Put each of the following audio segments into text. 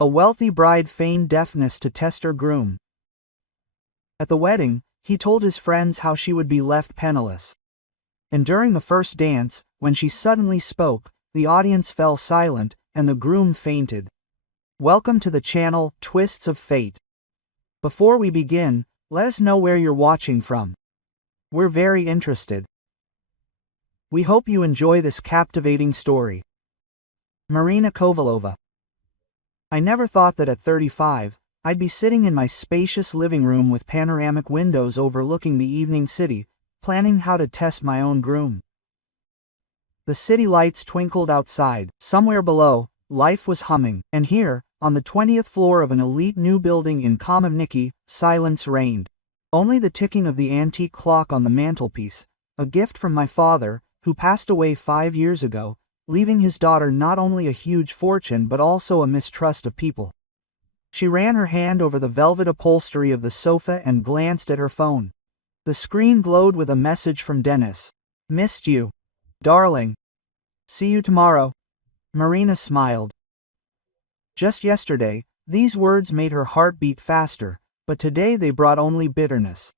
A wealthy bride feigned deafness to test her groom. At the wedding, he told his friends how she would be left penniless. And during the first dance, when she suddenly spoke, the audience fell silent, and the groom fainted. Welcome to the channel, Twists of Fate. Before we begin, let us know where you're watching from. We're very interested. We hope you enjoy this captivating story. Marina Kovalova. I never thought that at 35, I'd be sitting in my spacious living room with panoramic windows overlooking the evening city, planning how to test my own groom. The city lights twinkled outside. Somewhere below, life was humming, and here, on the 20th floor of an elite new building in Kameniki, silence reigned. Only the ticking of the antique clock on the mantelpiece, a gift from my father, who passed away 5 years ago, leaving his daughter not only a huge fortune but also a mistrust of people. She ran her hand over the velvet upholstery of the sofa and glanced at her phone. The screen glowed with a message from Dennis. "Missed you, darling. See you tomorrow." Marina smiled. Just yesterday, these words made her heart beat faster, but today they brought only bitterness.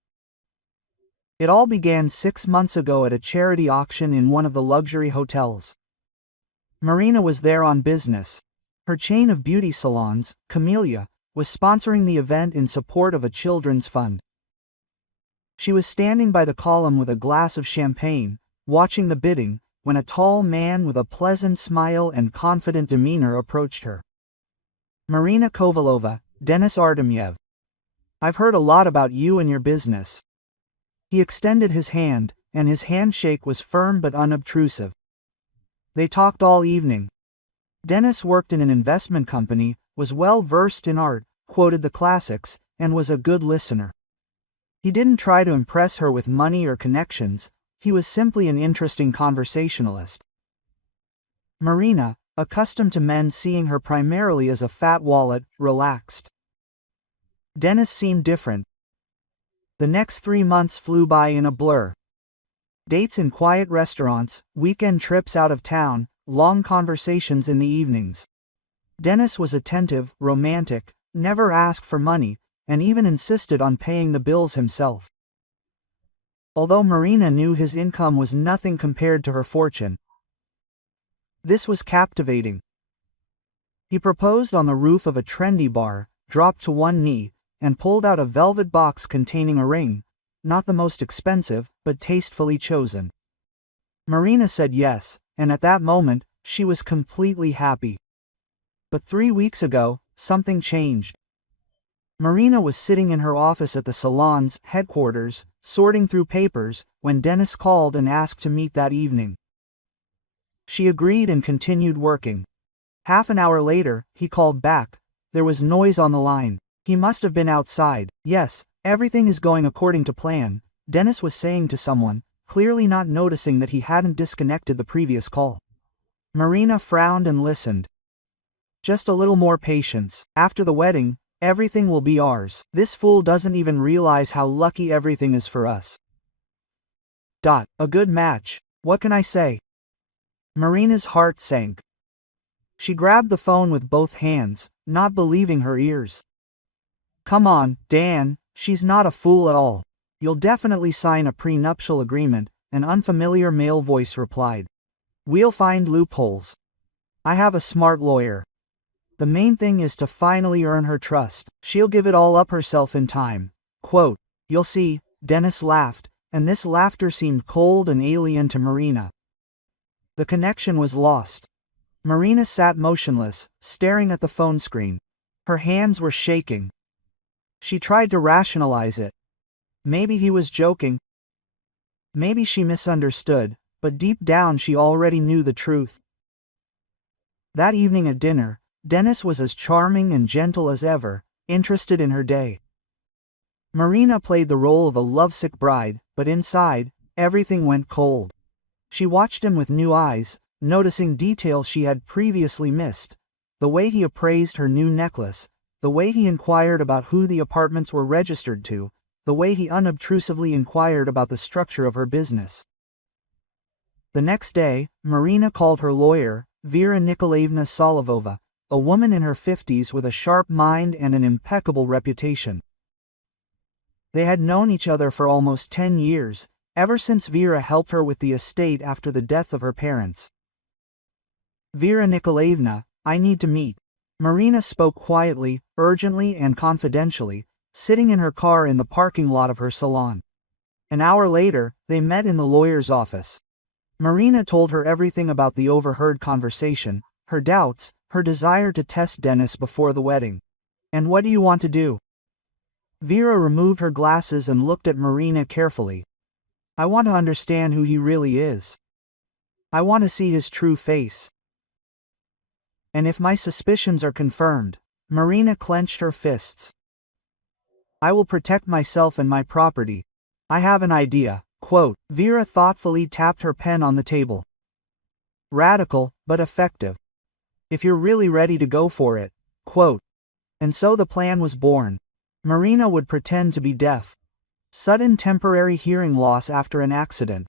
It all began 6 months ago at a charity auction in one of the luxury hotels. Marina was there on business. Her chain of beauty salons, Camellia, was sponsoring the event in support of a children's fund. She was standing by the column with a glass of champagne, watching the bidding, when a tall man with a pleasant smile and confident demeanor approached her. "Marina Kovalova, Denis Artemyev. I've heard a lot about you and your business." He extended his hand, and his handshake was firm but unobtrusive. They talked all evening. Dennis worked in an investment company, was well versed in art, quoted the classics, and was a good listener. He didn't try to impress her with money or connections, he was simply an interesting conversationalist. Marina, accustomed to men seeing her primarily as a fat wallet, relaxed. Dennis seemed different. The next 3 months flew by in a blur. Dates in quiet restaurants, weekend trips out of town, long conversations in the evenings. Dennis was attentive, romantic, never asked for money, and even insisted on paying the bills himself. Although Marina knew his income was nothing compared to her fortune. This was captivating. He proposed on the roof of a trendy bar, dropped to one knee, and pulled out a velvet box containing a ring, not the most expensive, but tastefully chosen. Marina said yes, and at that moment, she was completely happy. But 3 weeks ago, something changed. Marina was sitting in her office at the salon's headquarters, sorting through papers, when Dennis called and asked to meet that evening. She agreed and continued working. Half an hour later, he called back. There was noise on the line. He must have been outside. "Yes, everything is going according to plan," Dennis was saying to someone, clearly not noticing that he hadn't disconnected the previous call. Marina frowned and listened. "Just a little more patience. After the wedding, everything will be ours. This fool doesn't even realize how lucky everything is for us." A good match. What can I say? Marina's heart sank. She grabbed the phone with both hands, not believing her ears. "Come on, Dan, she's not a fool at all. You'll definitely sign a prenuptial agreement," an unfamiliar male voice replied. "We'll find loopholes. I have a smart lawyer. The main thing is to finally earn her trust. She'll give it all up herself in time." Quote, "You'll see," Dennis laughed, and this laughter seemed cold and alien to Marina. The connection was lost. Marina sat motionless, staring at the phone screen. Her hands were shaking. She tried to rationalize it. Maybe he was joking. Maybe she misunderstood, but deep down she already knew the truth. That evening at dinner, Dennis was as charming and gentle as ever, interested in her day. Marina played the role of a lovesick bride, but inside, everything went cold. She watched him with new eyes, noticing details she had previously missed. The way he appraised her new necklace, the way he inquired about who the apartments were registered to, the way he unobtrusively inquired about the structure of her business. The next day, Marina called her lawyer, Vera Nikolaevna Solovova, a woman in her 50s with a sharp mind and an impeccable reputation. They had known each other for almost 10 years, ever since Vera helped her with the estate after the death of her parents. "Vera Nikolaevna, I need to meet." Marina spoke quietly, urgently and confidentially, sitting in her car in the parking lot of her salon. An hour later, they met in the lawyer's office. Marina told her everything about the overheard conversation, her doubts, her desire to test Dennis before the wedding. "And what do you want to do?" Vera removed her glasses and looked at Marina carefully. "I want to understand who he really is. I want to see his true face. And if my suspicions are confirmed," Marina clenched her fists, "I will protect myself and my property. I have an idea." Quote, Vera thoughtfully tapped her pen on the table. "Radical, but effective. If you're really ready to go for it." Quote. And so the plan was born. Marina would pretend to be deaf. Sudden temporary hearing loss after an accident.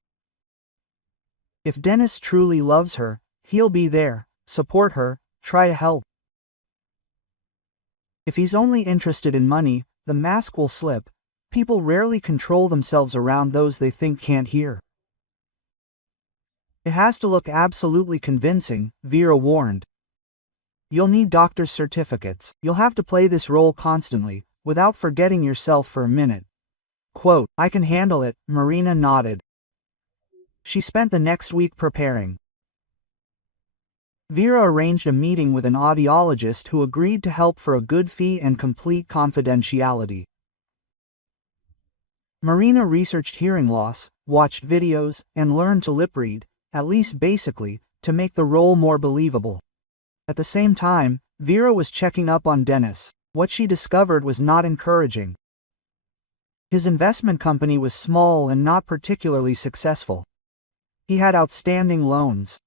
If Dennis truly loves her, he'll be there, support her, try to help. If he's only interested in money, the mask will slip. People rarely control themselves around those they think can't hear. "It has to look absolutely convincing," Vera warned. "You'll need doctor's certificates. You'll have to play this role constantly, without forgetting yourself for a minute." Quote, "I can handle it," Marina nodded. She spent the next week preparing. Vera arranged a meeting with an audiologist who agreed to help for a good fee and complete confidentiality. Marina researched hearing loss, watched videos, and learned to lip read, at least basically, to make the role more believable. At the same time, Vera was checking up on Dennis. What she discovered was not encouraging. His investment company was small and not particularly successful. He had outstanding loans.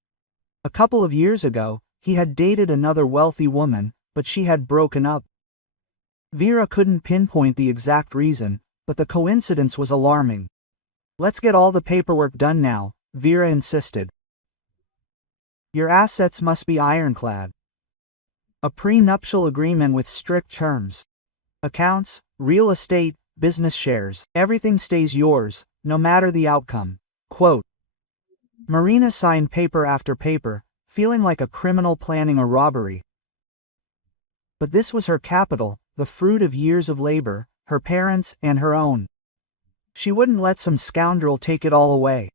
A couple of years ago, he had dated another wealthy woman, but she had broken up. Vera couldn't pinpoint the exact reason, but the coincidence was alarming. "Let's get all the paperwork done now," Vera insisted. "Your assets must be ironclad. A prenuptial agreement with strict terms. Accounts, real estate, business shares, everything stays yours, no matter the outcome." Quote. Marina signed paper after paper, feeling like a criminal planning a robbery. But this was her capital, the fruit of years of labor, her parents' and her own. She wouldn't let some scoundrel take it all away.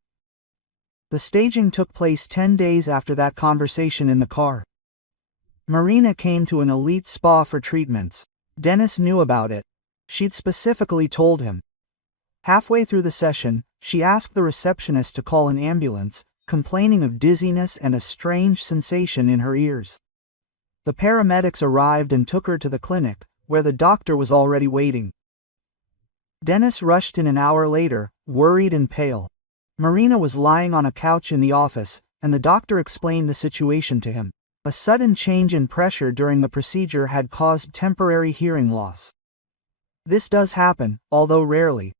The staging took place 10 days after that conversation in the car. Marina came to an elite spa for treatments. Dennis knew about it. She'd specifically told him. Halfway through the session, she asked the receptionist to call an ambulance, complaining of dizziness and a strange sensation in her ears. The paramedics arrived and took her to the clinic, where the doctor was already waiting. Dennis rushed in an hour later, worried and pale. Marina was lying on a couch in the office, and the doctor explained the situation to him. A sudden change in pressure during the procedure had caused temporary hearing loss. This does happen, although rarely.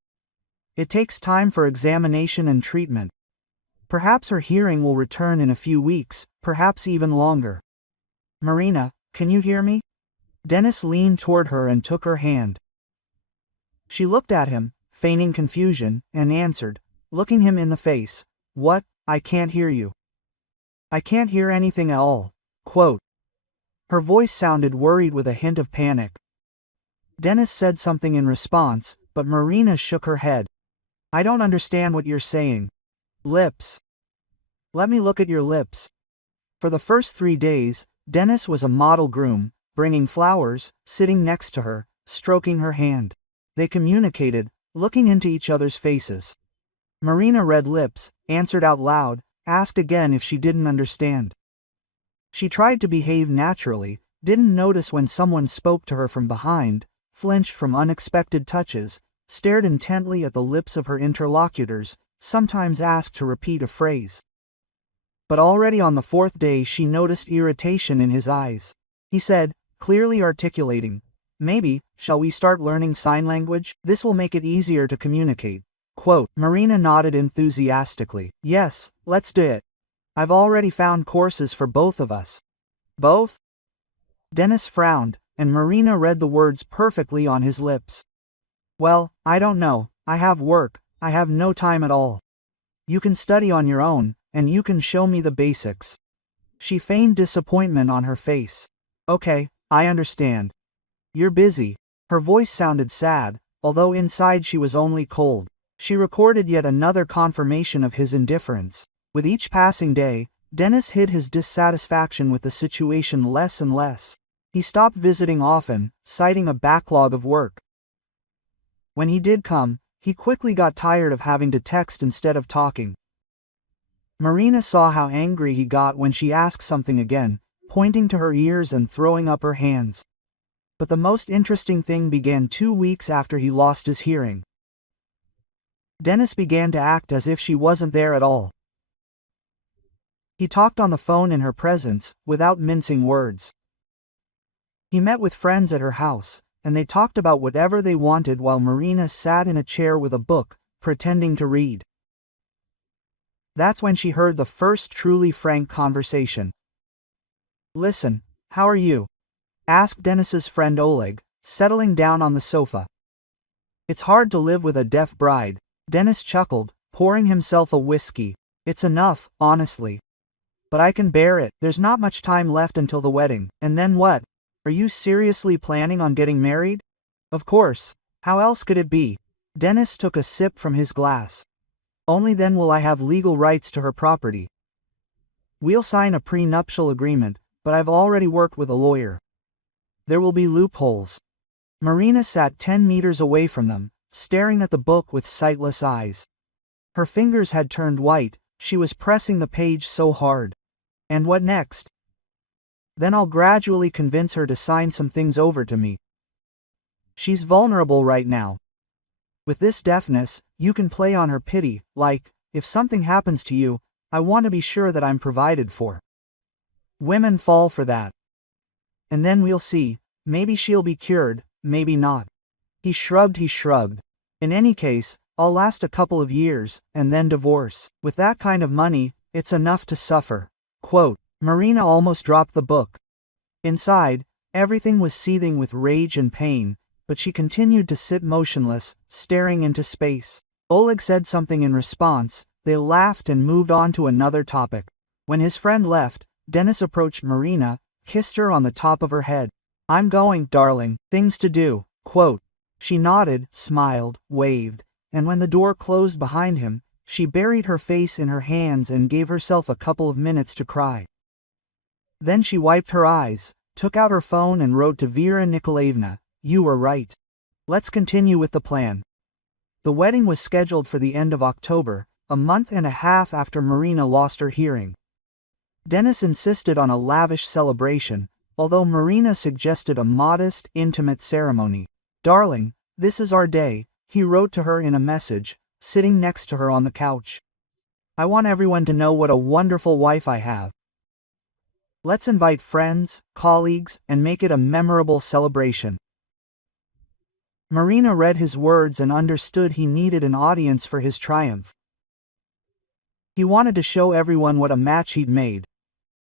It takes time for examination and treatment. Perhaps her hearing will return in a few weeks, perhaps even longer. "Marina, can you hear me?" Dennis leaned toward her and took her hand. She looked at him, feigning confusion, and answered, looking him in the face, "What? I can't hear you. I can't hear anything at all." Quote. Her voice sounded worried with a hint of panic. Dennis said something in response, but Marina shook her head. "I don't understand what you're saying." "Lips. Let me look at your lips." For the first 3 days, Dennis was a model groom, bringing flowers, sitting next to her, stroking her hand. They communicated, looking into each other's faces. Marina read lips, answered out loud, asked again if she didn't understand. She tried to behave naturally, didn't notice when someone spoke to her from behind, flinched from unexpected touches, stared intently at the lips of her interlocutors, sometimes asked to repeat a phrase. But already on the 4th day she noticed irritation in his eyes. He said, clearly articulating, "Maybe, shall we start learning sign language? This will make it easier to communicate." Quote. Marina nodded enthusiastically. "Yes, let's do it. I've already found courses for both of us." "Both?" Dennis frowned, and Marina read the words perfectly on his lips. Well, I don't know, I have work, I have no time at all. You can study on your own, and you can show me the basics. She feigned disappointment on her face. Okay, I understand. You're busy. Her voice sounded sad, although inside she was only cold. She recorded yet another confirmation of his indifference. With each passing day, Dennis hid his dissatisfaction with the situation less and less. He stopped visiting often, citing a backlog of work. When he did come, he quickly got tired of having to text instead of talking. Marina saw how angry he got when she asked something again, pointing to her ears and throwing up her hands. But the most interesting thing began 2 weeks after he lost his hearing. Dennis began to act as if she wasn't there at all. He talked on the phone in her presence, without mincing words. He met with friends at her house, and they talked about whatever they wanted while Marina sat in a chair with a book, pretending to read. That's when she heard the first truly frank conversation. "Listen, how are you?" asked Dennis's friend Oleg, settling down on the sofa. "It's hard to live with a deaf bride," Dennis chuckled, pouring himself a whiskey. "It's enough, honestly. But I can bear it. There's not much time left until the wedding, and then what? Are you seriously planning on getting married?" "Of course. How else could it be?" Dennis took a sip from his glass. "Only then will I have legal rights to her property. We'll sign a prenuptial agreement, but I've already worked with a lawyer. There will be loopholes." Marina sat 10 meters away from them, staring at the book with sightless eyes. Her fingers had turned white, she was pressing the page so hard. "And what next?" "Then I'll gradually convince her to sign some things over to me. She's vulnerable right now. With this deafness, you can play on her pity, like, if something happens to you, I want to be sure that I'm provided for. Women fall for that. And then we'll see, maybe she'll be cured, maybe not." He shrugged. "In any case, I'll last a couple of years, and then divorce. With that kind of money, it's enough to suffer." Quote. Marina almost dropped the book. Inside, everything was seething with rage and pain, but she continued to sit motionless, staring into space. Oleg said something in response, they laughed and moved on to another topic. When his friend left, Dennis approached Marina, kissed her on the top of her head. "I'm going, darling, things to do." Quote. She nodded, smiled, waved, and when the door closed behind him, she buried her face in her hands and gave herself a couple of minutes to cry. Then she wiped her eyes, took out her phone and wrote to Vera Nikolaevna, "You were right. Let's continue with the plan." The wedding was scheduled for the end of October, a month and a half after Marina lost her hearing. Dennis insisted on a lavish celebration, although Marina suggested a modest, intimate ceremony. "Darling, this is our day," he wrote to her in a message, sitting next to her on the couch. "I want everyone to know what a wonderful wife I have. Let's invite friends, colleagues, and make it a memorable celebration." Marina read his words and understood he needed an audience for his triumph. He wanted to show everyone what a match he'd made.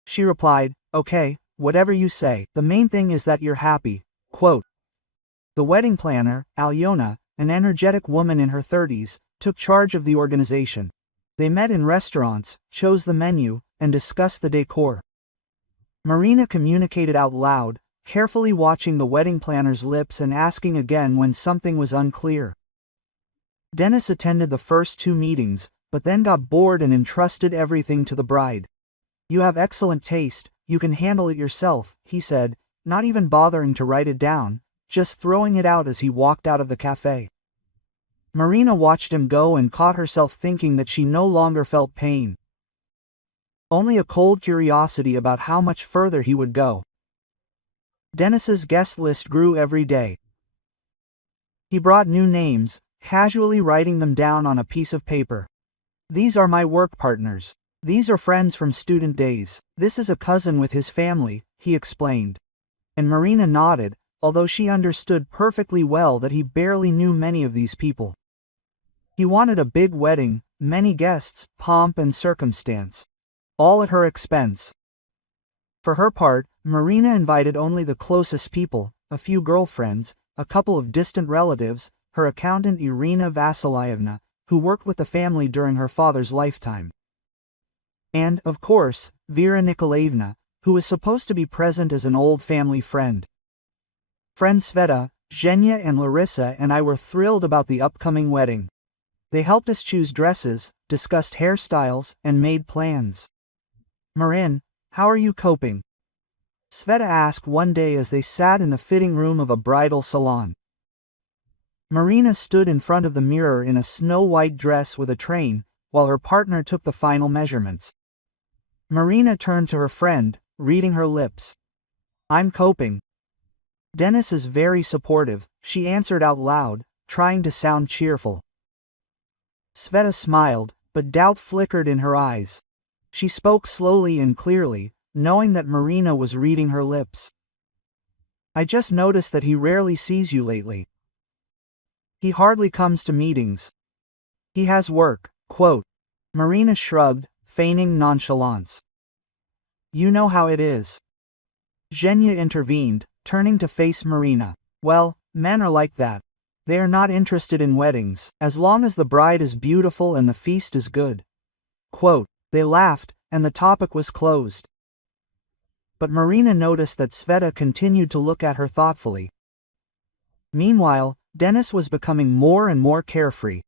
She replied, "Okay, whatever you say. The main thing is that you're happy." Quote. The wedding planner, Alyona, an energetic woman in her 30s, took charge of the organization. They met in restaurants, chose the menu, and discussed the decor. Marina communicated out loud, carefully watching the wedding planner's lips and asking again when something was unclear. Dennis attended the first 2 meetings, but then got bored and entrusted everything to the bride. "You have excellent taste, you can handle it yourself," he said, not even bothering to write it down, just throwing it out as he walked out of the cafe. Marina watched him go and caught herself thinking that she no longer felt pain. Only a cold curiosity about how much further he would go. Dennis's guest list grew every day. He brought new names, casually writing them down on a piece of paper. "These are my work partners. These are friends from student days. This is a cousin with his family," he explained. And Marina nodded, although she understood perfectly well that he barely knew many of these people. He wanted a big wedding, many guests, pomp and circumstance. All at her expense. For her part, Marina invited only the closest people, a few girlfriends, a couple of distant relatives, her accountant Irina Vasilyevna, who worked with the family during her father's lifetime. And, of course, Vera Nikolaevna, who was supposed to be present as an old family friend. Friend Sveta, Zhenya and Larissa and I were thrilled about the upcoming wedding. They helped us choose dresses, discussed hairstyles, and made plans. Marin, how are you coping? Sveta asked one day as they sat in the fitting room of a bridal salon. Marina stood in front of the mirror in a snow-white dress with a train, while her partner took the final measurements. Marina turned to her friend, reading her lips. I'm coping. Dennis is very supportive, she answered out loud, trying to sound cheerful. Sveta smiled, but doubt flickered in her eyes. She spoke slowly and clearly, knowing that Marina was reading her lips. I just noticed that he rarely sees you lately. He hardly comes to meetings. He has work, quote. Marina shrugged, feigning nonchalance. You know how it is. Zhenya intervened, turning to face Marina. Well, men are like that. They are not interested in weddings, as long as the bride is beautiful and the feast is good. Quote. They laughed, and the topic was closed. But Marina noticed that Sveta continued to look at her thoughtfully. Meanwhile, Dennis was becoming more and more carefree.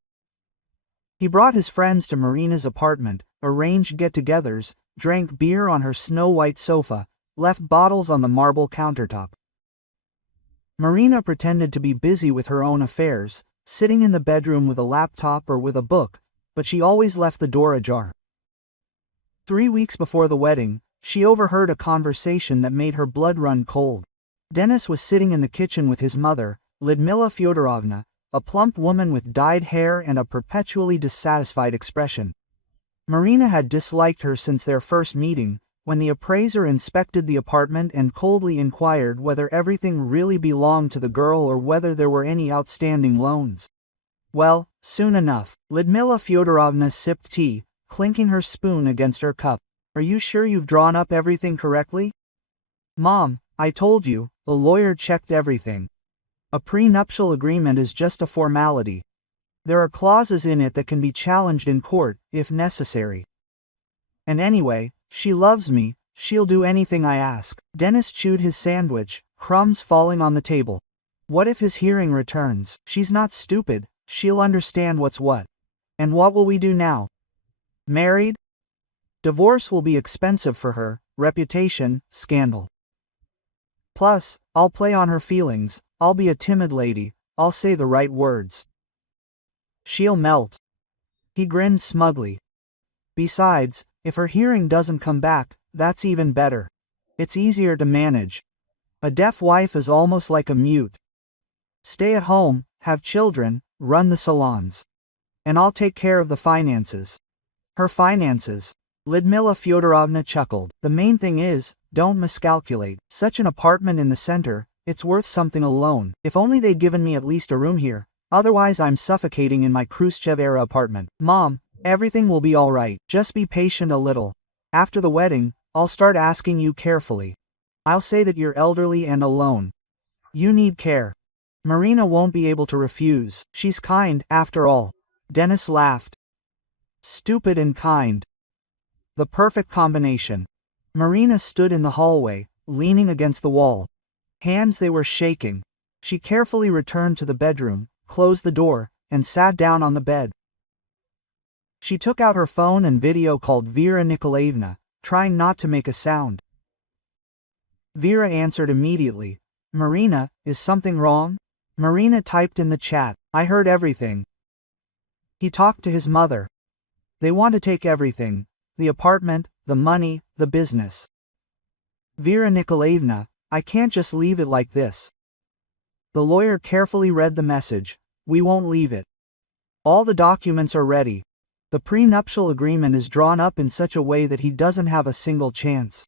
He brought his friends to Marina's apartment, arranged get-togethers, drank beer on her snow-white sofa, left bottles on the marble countertop. Marina pretended to be busy with her own affairs, sitting in the bedroom with a laptop or with a book, but she always left the door ajar. 3 weeks before the wedding, she overheard a conversation that made her blood run cold. Dennis was sitting in the kitchen with his mother, Lyudmila Fyodorovna, a plump woman with dyed hair and a perpetually dissatisfied expression. Marina had disliked her since their first meeting, when the appraiser inspected the apartment and coldly inquired whether everything really belonged to the girl or whether there were any outstanding loans. Well, soon enough, Lyudmila Fyodorovna sipped tea, clinking her spoon against her cup. Are you sure you've drawn up everything correctly? Mom, I told you, the lawyer checked everything. A prenuptial agreement is just a formality. There are clauses in it that can be challenged in court, if necessary. And anyway, she loves me, she'll do anything I ask. Dennis chewed his sandwich, crumbs falling on the table. What if his hearing returns? She's not stupid, she'll understand what's what. And what will we do now? Married? Divorce will be expensive for her, reputation, scandal. Plus, I'll play on her feelings, I'll be a timid lady, I'll say the right words. She'll melt. He grinned smugly. Besides, if her hearing doesn't come back, that's even better. It's easier to manage. A deaf wife is almost like a mute. Stay at home, have children, run the salons. And I'll take care of the finances. Her finances. Lyudmila Fyodorovna chuckled. The main thing is, don't miscalculate. Such an apartment in the center, it's worth something alone. If only they'd given me at least a room here. Otherwise I'm suffocating in my Khrushchev-era apartment. Mom, everything will be alright. Just be patient a little. After the wedding, I'll start asking you carefully. I'll say that you're elderly and alone. You need care. Marina won't be able to refuse. She's kind, after all. Dennis laughed. Stupid and kind. The perfect combination. Marina stood in the hallway, leaning against the wall. Hands they were shaking. She carefully returned to the bedroom, closed the door, and sat down on the bed. She took out her phone and video called Vera Nikolaevna, trying not to make a sound. Vera answered immediately. Marina, is something wrong? Marina typed in the chat, I heard everything. He talked to his mother. They want to take everything. The apartment, the money, the business. Vera Nikolaevna, I can't just leave it like this. The lawyer carefully read the message. We won't leave it. All the documents are ready. The prenuptial agreement is drawn up in such a way that he doesn't have a single chance.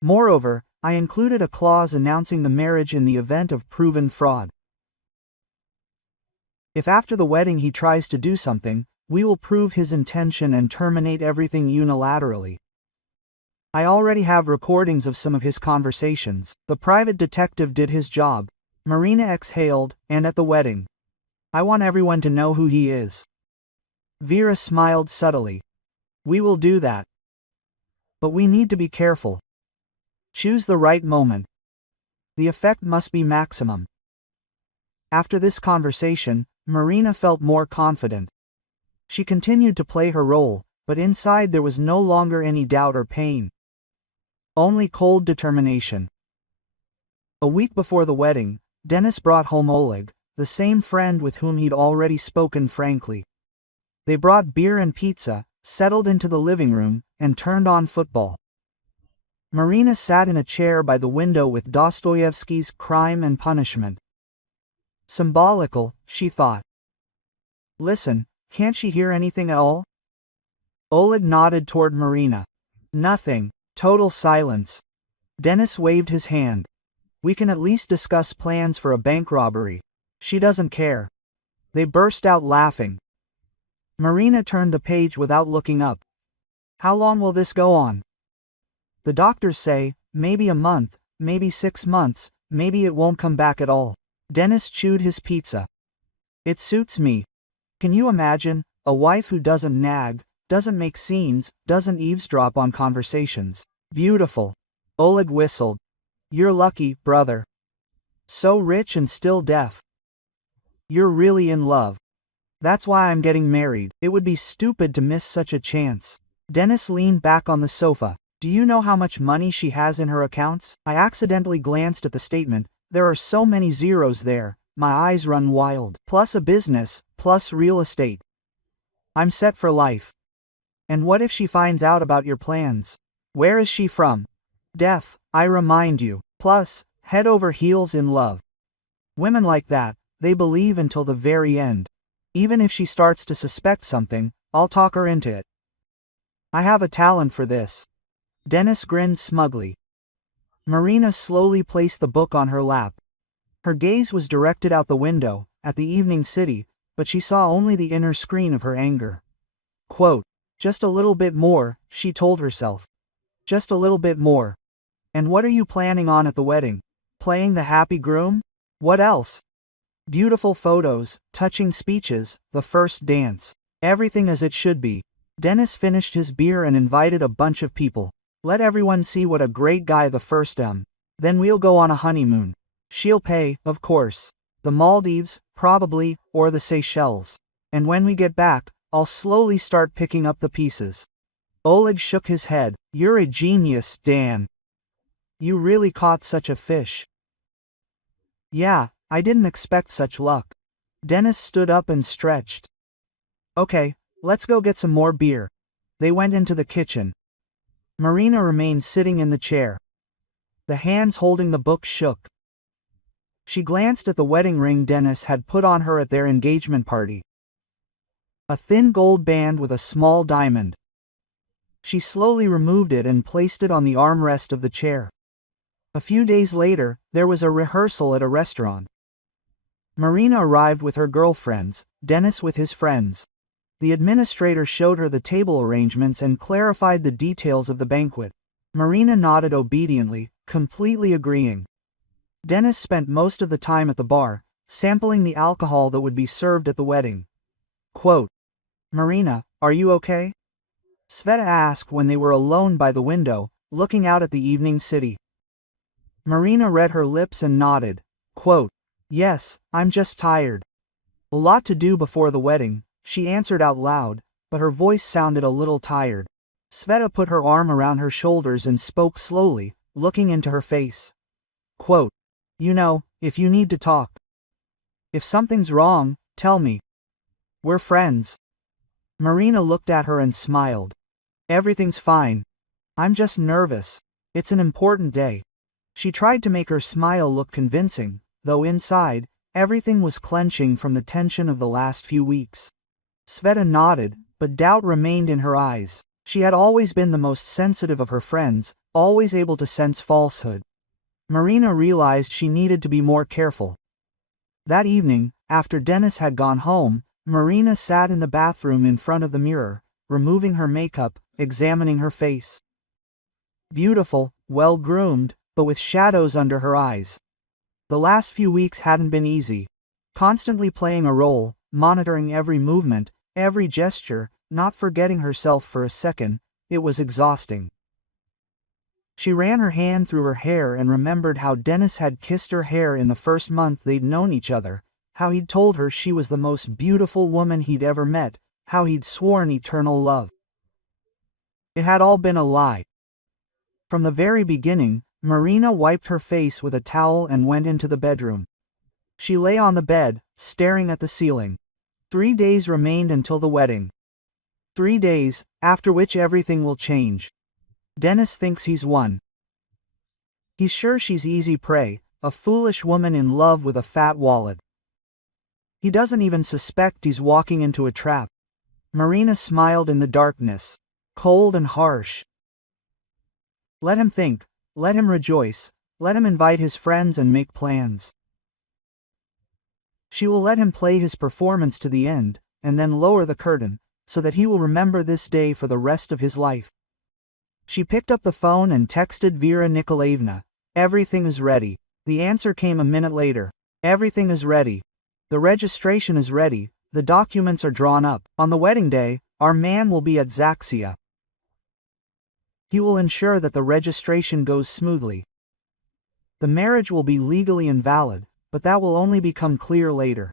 Moreover, I included a clause announcing the marriage in the event of proven fraud. If after the wedding he tries to do something, we will prove his intention and terminate everything unilaterally. I already have recordings of some of his conversations. The private detective did his job. Marina exhaled, and at the wedding. I want everyone to know who he is. Vera smiled subtly. We will do that. But we need to be careful. Choose the right moment. The effect must be maximum. After this conversation, Marina felt more confident. She continued to play her role, but inside there was no longer any doubt or pain. Only cold determination. A week before the wedding, Dennis brought home Oleg, the same friend with whom he'd already spoken frankly. They brought beer and pizza, settled into the living room, and turned on football. Marina sat in a chair by the window with Dostoevsky's Crime and Punishment. Symbolical, she thought. Listen, can't she hear anything at all? Oleg nodded toward Marina. Nothing. Total silence. Dennis waved his hand. We can at least discuss plans for a bank robbery. She doesn't care. They burst out laughing. Marina turned the page without looking up. How long will this go on? The doctors say, maybe a month, maybe 6 months, maybe it won't come back at all. Dennis chewed his pizza. It suits me. Can you imagine, a wife who doesn't nag, doesn't make scenes, doesn't eavesdrop on conversations? Beautiful. Oleg whistled. You're lucky, brother. So rich and still deaf. You're really in love. That's why I'm getting married. It would be stupid to miss such a chance. Dennis leaned back on the sofa. Do you know how much money she has in her accounts? I accidentally glanced at the statement. There are so many zeros there, my eyes run wild. Plus a business, plus real estate. I'm set for life. And what if she finds out about your plans? Where is she from? Deaf, I remind you. Plus, head over heels in love. Women like that, they believe until the very end. Even if she starts to suspect something, I'll talk her into it. I have a talent for this. Dennis grinned smugly. Marina slowly placed the book on her lap. Her gaze was directed out the window, at the evening city, but she saw only the inner screen of her anger. Quote, just a little bit more, she told herself. Just a little bit more. And what are you planning on at the wedding? Playing the happy groom? What else? Beautiful photos, touching speeches, the first dance. Everything as it should be. Dennis finished his beer and invited a bunch of people. Let everyone see what a great guy the first Then we'll go on a honeymoon. She'll pay, of course. The Maldives, probably, or the Seychelles. And when we get back, I'll slowly start picking up the pieces. Oleg shook his head. You're a genius, Dan. You really caught such a fish. Yeah, I didn't expect such luck. Dennis stood up and stretched. Okay, let's go get some more beer. They went into the kitchen. Marina remained sitting in the chair. The hands holding the book shook. She glanced at the wedding ring Dennis had put on her at their engagement party. A thin gold band with a small diamond. She slowly removed it and placed it on the armrest of the chair. A few days later, there was a rehearsal at a restaurant. Marina arrived with her girlfriends, Dennis with his friends. The administrator showed her the table arrangements and clarified the details of the banquet. Marina nodded obediently, completely agreeing. Dennis spent most of the time at the bar, sampling the alcohol that would be served at the wedding. Quote, Marina, are you okay? Sveta asked when they were alone by the window, looking out at the evening city. Marina read her lips and nodded. Quote, yes, I'm just tired. A lot to do before the wedding, she answered out loud, but her voice sounded a little tired. Sveta put her arm around her shoulders and spoke slowly, looking into her face. Quote, you know, if you need to talk. If something's wrong, tell me. We're friends. Marina looked at her and smiled. Everything's fine. I'm just nervous. It's an important day. She tried to make her smile look convincing, though inside, everything was clenching from the tension of the last few weeks. Sveta nodded, but doubt remained in her eyes. She had always been the most sensitive of her friends, always able to sense falsehood. Marina realized she needed to be more careful. That evening, after Dennis had gone home, Marina sat in the bathroom in front of the mirror, removing her makeup, examining her face. beautiful, well-groomed, but with shadows under her eyes. The last few weeks hadn't been easy. Constantly playing a role, monitoring every movement, every gesture, not forgetting herself for a second, it was exhausting. She ran her hand through her hair and remembered how Dennis had kissed her hair in the first month they'd known each other, how he'd told her she was the most beautiful woman he'd ever met, how he'd sworn eternal love. It had all been a lie. From the very beginning, Marina wiped her face with a towel and went into the bedroom. She lay on the bed, staring at the ceiling. 3 days remained until the wedding. 3 days, after which everything will change. Dennis thinks he's won. He's sure she's easy prey, a foolish woman in love with a fat wallet. He doesn't even suspect he's walking into a trap. Marina smiled in the darkness, cold and harsh. Let him think, let him rejoice, let him invite his friends and make plans. She will let him play his performance to the end, and then lower the curtain, so that he will remember this day for the rest of his life. She picked up the phone and texted Vera Nikolaevna. Everything is ready. The answer came a minute later. Everything is ready. The registration is ready. The documents are drawn up. On the wedding day, our man will be at Zaxia. He will ensure that the registration goes smoothly. The marriage will be legally invalid, but that will only become clear later.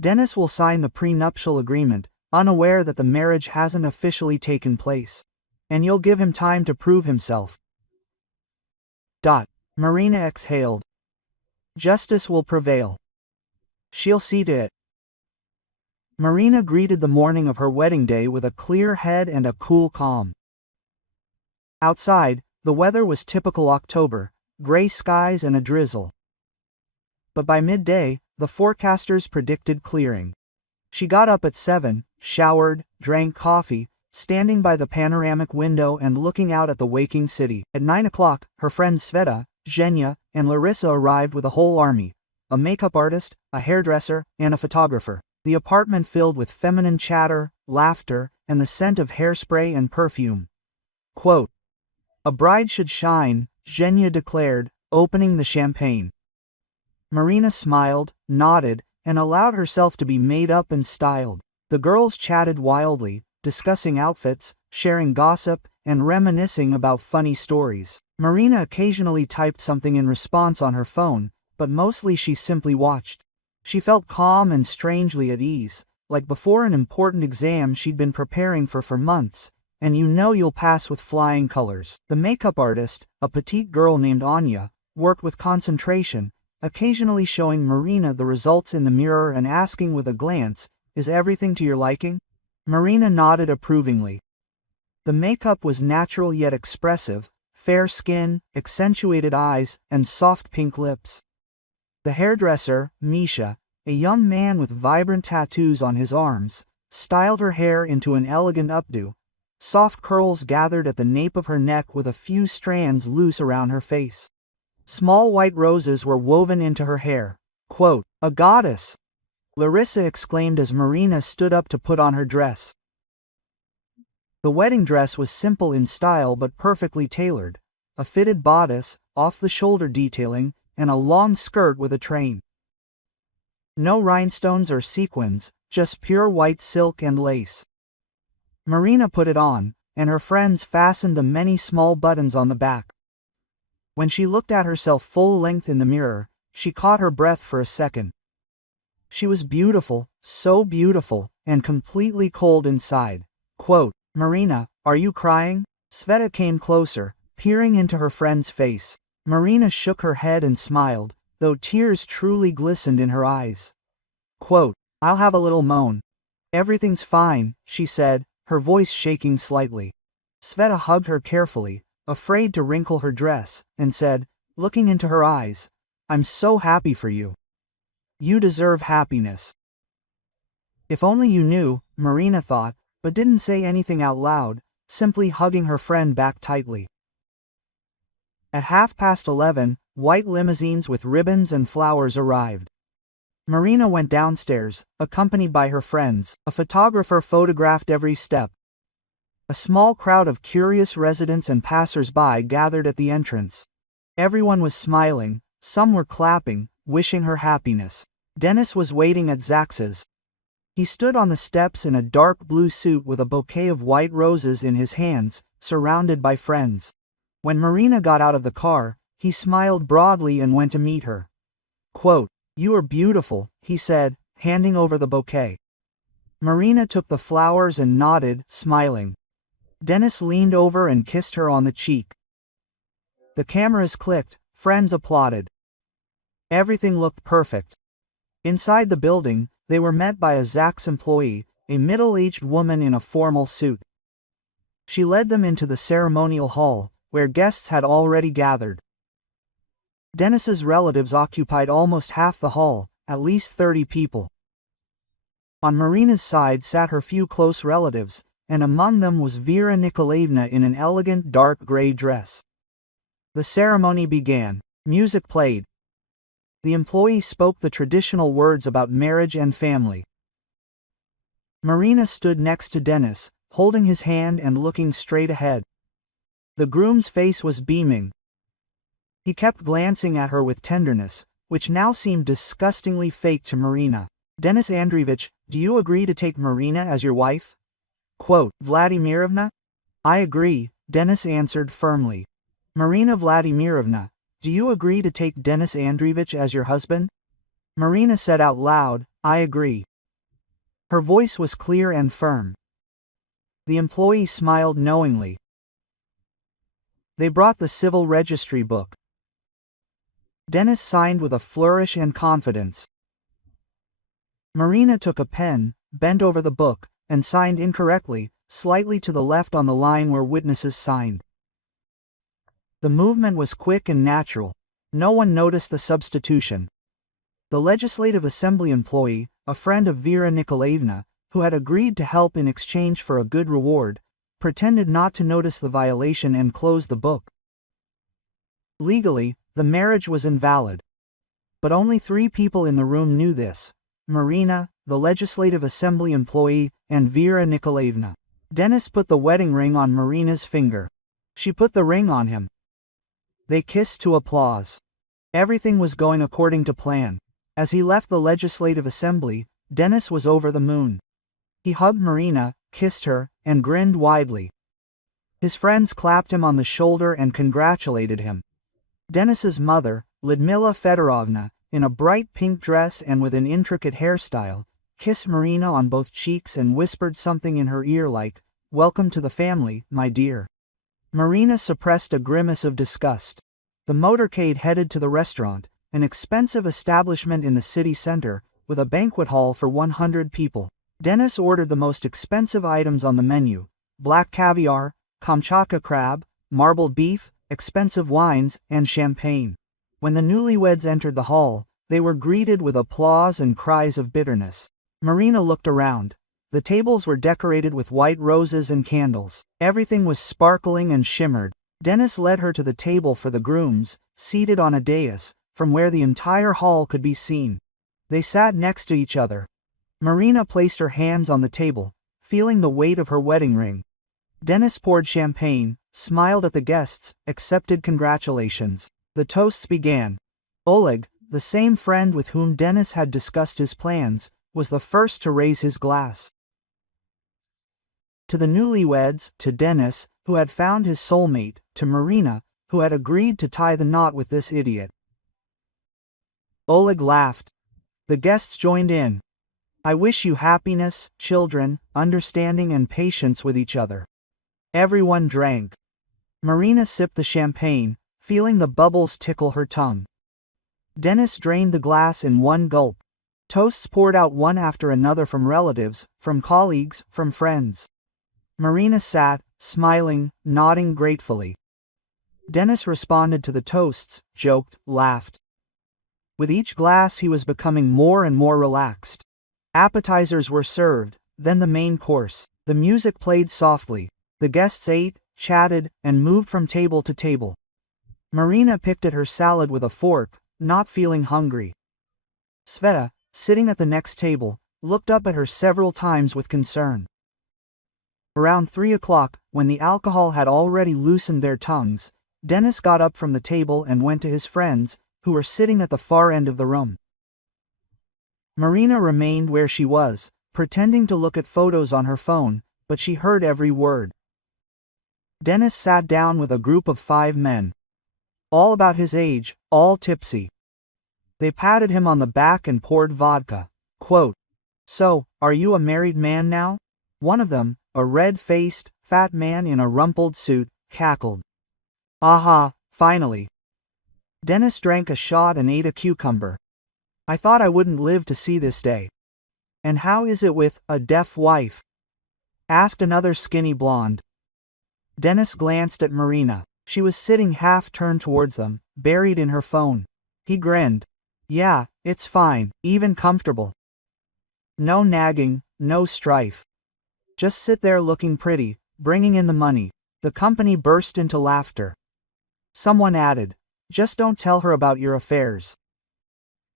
Dennis will sign the prenuptial agreement, unaware that the marriage hasn't officially taken place. And you'll give him time to prove himself. Marina exhaled. Justice will prevail. She'll see to it. Marina greeted the morning of her wedding day with a clear head and a cool calm. Outside, the weather was typical October, gray skies and a drizzle. But by midday, the forecasters predicted clearing. She got up at 7, showered, drank coffee, standing by the panoramic window and looking out at the waking city. At 9 o'clock, her friends Sveta, Zhenya, and Larissa arrived with a whole army. A makeup artist, a hairdresser, and a photographer. The apartment filled with feminine chatter, laughter, and the scent of hairspray and perfume. Quote, "A bride should shine," Zhenya declared, opening the champagne. Marina smiled, nodded, and allowed herself to be made up and styled. The girls chatted wildly, discussing outfits, sharing gossip, and reminiscing about funny stories. Marina occasionally typed something in response on her phone, but mostly she simply watched. She felt calm and strangely at ease, like before an important exam she'd been preparing for months, and you know you'll pass with flying colors. The makeup artist, a petite girl named Anya, worked with concentration, occasionally showing Marina the results in the mirror and asking with a glance, "Is everything to your liking?" Marina nodded approvingly. The makeup was natural yet expressive, fair skin, accentuated eyes, and soft pink lips. The hairdresser, Misha, a young man with vibrant tattoos on his arms, styled her hair into an elegant updo. Soft curls gathered at the nape of her neck with a few strands loose around her face. Small white roses were woven into her hair. Quote, "A goddess!" Larissa exclaimed as Marina stood up to put on her dress. The wedding dress was simple in style but perfectly tailored. A fitted bodice, off-the-shoulder detailing, and a long skirt with a train. No rhinestones or sequins, just pure white silk and lace. Marina put it on, and her friends fastened the many small buttons on the back. When she looked at herself full length in the mirror, she caught her breath for a second. She was beautiful, so beautiful, and completely cold inside. Quote, "Marina, are you crying?" Sveta came closer, peering into her friend's face. Marina shook her head and smiled, though tears truly glistened in her eyes. Quote, "I'll have a little moan. Everything's fine," she said, her voice shaking slightly. Sveta hugged her carefully, afraid to wrinkle her dress, and said, looking into her eyes, "I'm so happy for you. You deserve happiness." If only you knew, Marina thought, but didn't say anything out loud, simply hugging her friend back tightly. At 11:30, white limousines with ribbons and flowers arrived. Marina went downstairs, accompanied by her friends. A photographer photographed every step. A small crowd of curious residents and passers-by gathered at the entrance. Everyone was smiling, some were clapping, wishing her happiness. Dennis was waiting at Zax's. He stood on the steps in a dark blue suit with a bouquet of white roses in his hands, surrounded by friends. When Marina got out of the car, he smiled broadly and went to meet her. Quote, "You are beautiful," he said, handing over the bouquet. Marina took the flowers and nodded, smiling. Dennis leaned over and kissed her on the cheek. The cameras clicked, friends applauded. Everything looked perfect. Inside the building, they were met by a Zax employee, a middle-aged woman in a formal suit. She led them into the ceremonial hall, where guests had already gathered. Dennis's relatives occupied almost half the hall, at least 30 people. On Marina's side sat her few close relatives, and among them was Vera Nikolaevna in an elegant dark gray dress. The ceremony began. Music played. The employee spoke the traditional words about marriage and family. Marina stood next to Dennis, holding his hand and looking straight ahead. The groom's face was beaming. He kept glancing at her with tenderness, which now seemed disgustingly fake to Marina. "Denis Andreevich, do you agree to take Marina as your wife?" Quote, "Vladimirovna?" "I agree," Dennis answered firmly. "Marina Vladimirovna, do you agree to take Denis Andreevich as your husband?" Marina said out loud, "I agree." Her voice was clear and firm. The employee smiled knowingly. They brought the civil registry book. Dennis signed with a flourish and confidence. Marina took a pen, bent over the book, and signed incorrectly, slightly to the left on the line where witnesses signed. The movement was quick and natural. No one noticed the substitution. The Legislative Assembly employee, a friend of Vera Nikolaevna, who had agreed to help in exchange for a good reward, pretended not to notice the violation and closed the book. Legally, the marriage was invalid. But only 3 people in the room knew this: Marina, the Legislative Assembly employee, and Vera Nikolaevna. Dennis put the wedding ring on Marina's finger. She put the ring on him. They kissed to applause. Everything was going according to plan. As he left the Legislative Assembly, Dennis was over the moon. He hugged Marina, kissed her, and grinned widely. His friends clapped him on the shoulder and congratulated him. Dennis's mother, Lyudmila Fedorovna, in a bright pink dress and with an intricate hairstyle, kissed Marina on both cheeks and whispered something in her ear like, "Welcome to the family, my dear." Marina suppressed a grimace of disgust. The motorcade headed to the restaurant, an expensive establishment in the city center, with a banquet hall for 100 people. Dennis ordered the most expensive items on the menu: black caviar, Kamchatka crab, marbled beef, expensive wines, and champagne. When the newlyweds entered the hall, they were greeted with applause and cries of bitterness. Marina looked around. The tables were decorated with white roses and candles. Everything was sparkling and shimmered. Dennis led her to the table for the grooms, seated on a dais, from where the entire hall could be seen. They sat next to each other. Marina placed her hands on the table, feeling the weight of her wedding ring. Dennis poured champagne, smiled at the guests, accepted congratulations. The toasts began. Oleg, the same friend with whom Dennis had discussed his plans, was the first to raise his glass. To the newlyweds, to Dennis, who had found his soulmate, to Marina, who had agreed to tie the knot with this idiot. Oleg laughed. The guests joined in. "I wish you happiness, children, understanding and patience with each other." Everyone drank. Marina sipped the champagne, feeling the bubbles tickle her tongue. Dennis drained the glass in one gulp. Toasts poured out one after another from relatives, from colleagues, from friends. Marina sat, smiling, nodding gratefully. Dennis responded to the toasts, joked, laughed. With each glass he was becoming more and more relaxed. Appetizers were served, then the main course. The music played softly. The guests ate, chatted, and moved from table to table. Marina picked at her salad with a fork, not feeling hungry. Sveta, sitting at the next table, looked up at her several times with concern. Around 3 o'clock, when the alcohol had already loosened their tongues, Dennis got up from the table and went to his friends, who were sitting at the far end of the room. Marina remained where she was, pretending to look at photos on her phone, but she heard every word. Dennis sat down with a group of 5 men. All about his age, all tipsy. They patted him on the back and poured vodka. Quote, "So, are you a married man now?" One of them, a red-faced, fat man in a rumpled suit, cackled. "Aha, finally." Dennis drank a shot and ate a cucumber. "I thought I wouldn't live to see this day." "And how is it with a deaf wife?" asked another skinny blonde. Dennis glanced at Marina. She was sitting half-turned towards them, buried in her phone. He grinned. "Yeah, it's fine, even comfortable. No nagging, no strife. Just sit there looking pretty, bringing in the money." The company burst into laughter. Someone added, "Just don't tell her about your affairs.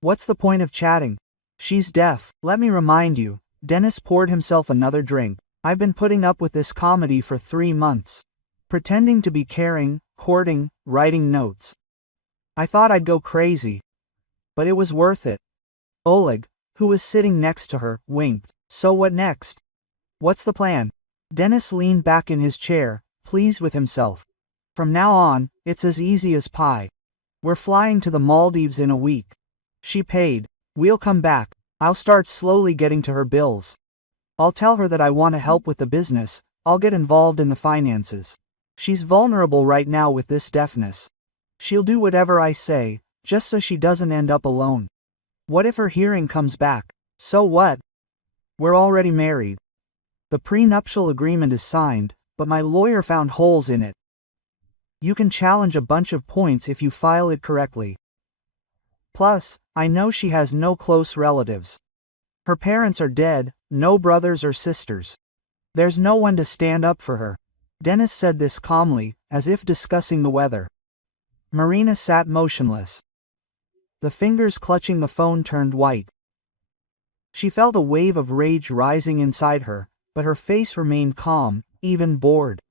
What's the point of chatting? She's deaf." "Let me remind you." Dennis poured himself another drink. "I've been putting up with this comedy for 3 months. Pretending to be caring, courting, writing notes. I thought I'd go crazy. But it was worth it." Oleg, who was sitting next to her, winked. "So what next? What's the plan?" Dennis leaned back in his chair, pleased with himself. "From now on, it's as easy as pie. We're flying to the Maldives in a week. She paid. We'll come back. I'll start slowly getting to her bills. I'll tell her that I want to help with the business. I'll get involved in the finances. She's vulnerable right now with this deafness. She'll do whatever I say, just so she doesn't end up alone. What if her hearing comes back? So what? We're already married. The prenuptial agreement is signed, but my lawyer found holes in it. You can challenge a bunch of points if you file it correctly. Plus, I know she has no close relatives. Her parents are dead, no brothers or sisters. There's no one to stand up for her." Dennis said this calmly, as if discussing the weather. Marina sat motionless. The fingers clutching the phone turned white. She felt a wave of rage rising inside her, but her face remained calm, even bored.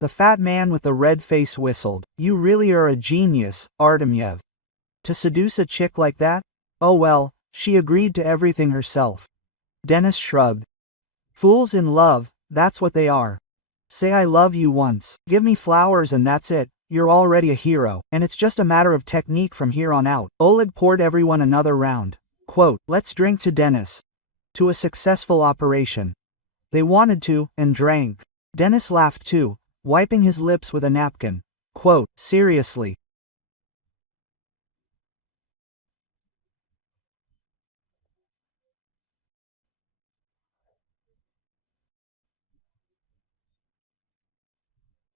The fat man with the red face whistled. "You really are a genius, Artemyev. To seduce a chick like that? Oh well, she agreed to everything herself." Dennis shrugged. "Fools in love, that's what they are. Say I love you once, give me flowers and that's it, you're already a hero, and it's just a matter of technique from here on out." Oleg poured everyone another round. Quote, "Let's drink to Dennis. To a successful operation." They wanted to, and drank. Dennis laughed too, wiping his lips with a napkin. Quote, "Seriously.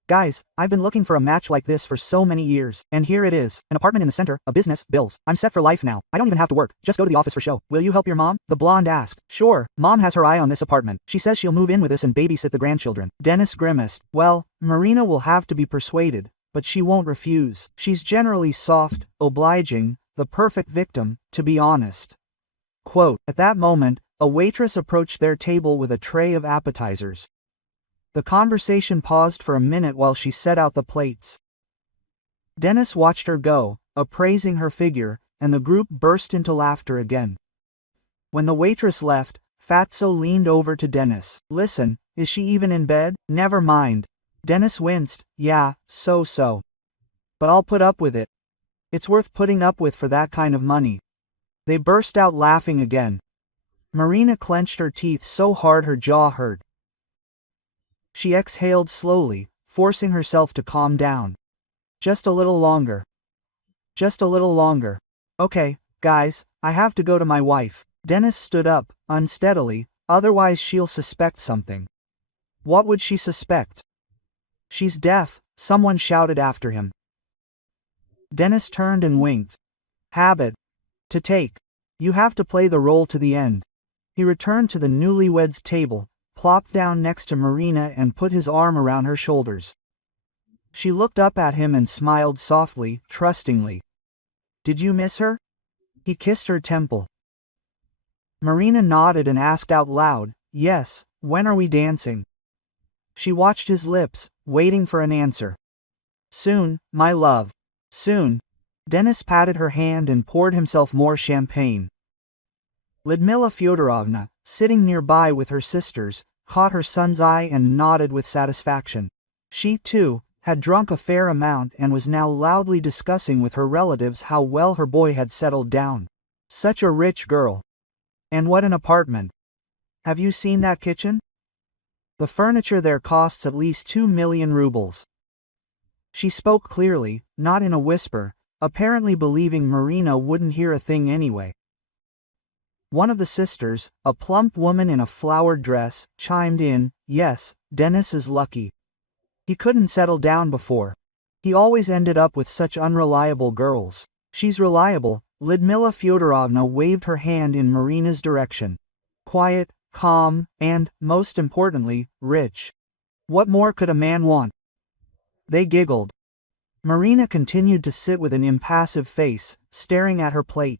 Guys, I've been looking for a match like this for so many years, and here it is. An apartment in the center, a business, bills. I'm set for life now. I don't even have to work, just go to the office for show. Will you help your mom?" The blonde asked. "Sure, mom has her eye on this apartment. She says she'll move in with us and babysit the grandchildren." Dennis grimaced. "Well, Marina will have to be persuaded, but she won't refuse. She's generally soft, obliging, the perfect victim, to be honest." Quote, at that moment, a waitress approached their table with a tray of appetizers. The conversation paused for a minute while she set out the plates. Dennis watched her go, appraising her figure, and the group burst into laughter again. When the waitress left, Fatso leaned over to Dennis. "Listen, is she even in bed?" "Never mind." Dennis winced. "Yeah, so. But I'll put up with it. It's worth putting up with for that kind of money." They burst out laughing again. Marina clenched her teeth so hard her jaw hurt. She exhaled slowly, forcing herself to calm down. "Just a little longer. Just a little longer. Okay, guys, I have to go to my wife." Dennis stood up, unsteadily, "Otherwise she'll suspect something." "What would she suspect?" "She's deaf," someone shouted after him. Dennis turned and winked. "Habit. To take. You have to play the role to the end." He returned to the newlyweds' table, plopped down next to Marina and put his arm around her shoulders. She looked up at him and smiled softly, trustingly. "Did you miss her?" He kissed her temple. Marina nodded and asked out loud, "Yes, when are we dancing?" She watched his lips, waiting for an answer. Soon, my love. Soon. Denis patted her hand and poured himself more champagne. Lyudmila Fyodorovna, sitting nearby with her sisters, caught her son's eye and nodded with satisfaction. She, too, had drunk a fair amount and was now loudly discussing with her relatives how well her boy had settled down. Such a rich girl. And what an apartment. Have you seen that kitchen? The furniture there costs at least 2 million rubles. She spoke clearly, not in a whisper, apparently believing Marina wouldn't hear a thing anyway. One of the sisters, a plump woman in a flowered dress, chimed in, yes, Denis is lucky. He couldn't settle down before. He always ended up with such unreliable girls. She's reliable. Lyudmila Fyodorovna waved her hand in Marina's direction. Quiet, calm, and, most importantly, rich. What more could a man want? They giggled. Marina continued to sit with an impassive face, staring at her plate.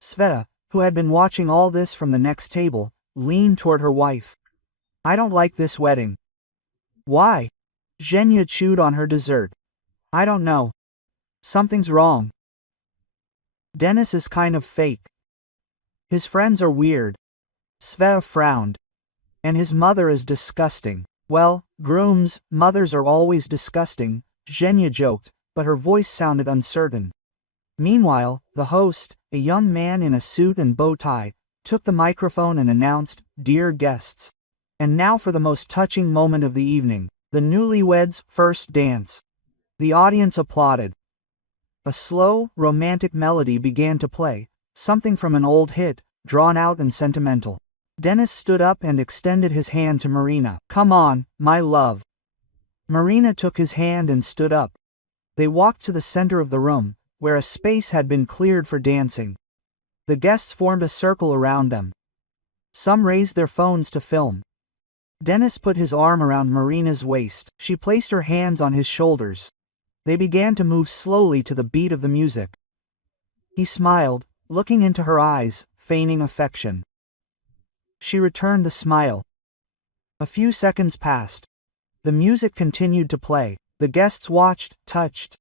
Sveta, who had been watching all this from the next table, leaned toward her wife. I don't like this wedding. Why? Zhenya chewed on her dessert. I don't know. Something's wrong. Denis is kind of fake. His friends are weird. Sveta frowned. And his mother is disgusting. Well, grooms' mothers are always disgusting, Zhenya joked, but her voice sounded uncertain. Meanwhile, the host, a young man in a suit and bow tie, took the microphone and announced, "Dear guests. And now for the most touching moment of the evening, the newlyweds' first dance." The audience applauded. A slow, romantic melody began to play, something from an old hit, drawn out and sentimental. Denis stood up and extended his hand to Marina. Come on, my love. Marina took his hand and stood up. They walked to the center of the room, where a space had been cleared for dancing. The guests formed a circle around them. Some raised their phones to film. Denis put his arm around Marina's waist. She placed her hands on his shoulders. They began to move slowly to the beat of the music. He smiled, looking into her eyes, feigning affection. She returned the smile. A few seconds passed. The music continued to play. The guests watched, touched.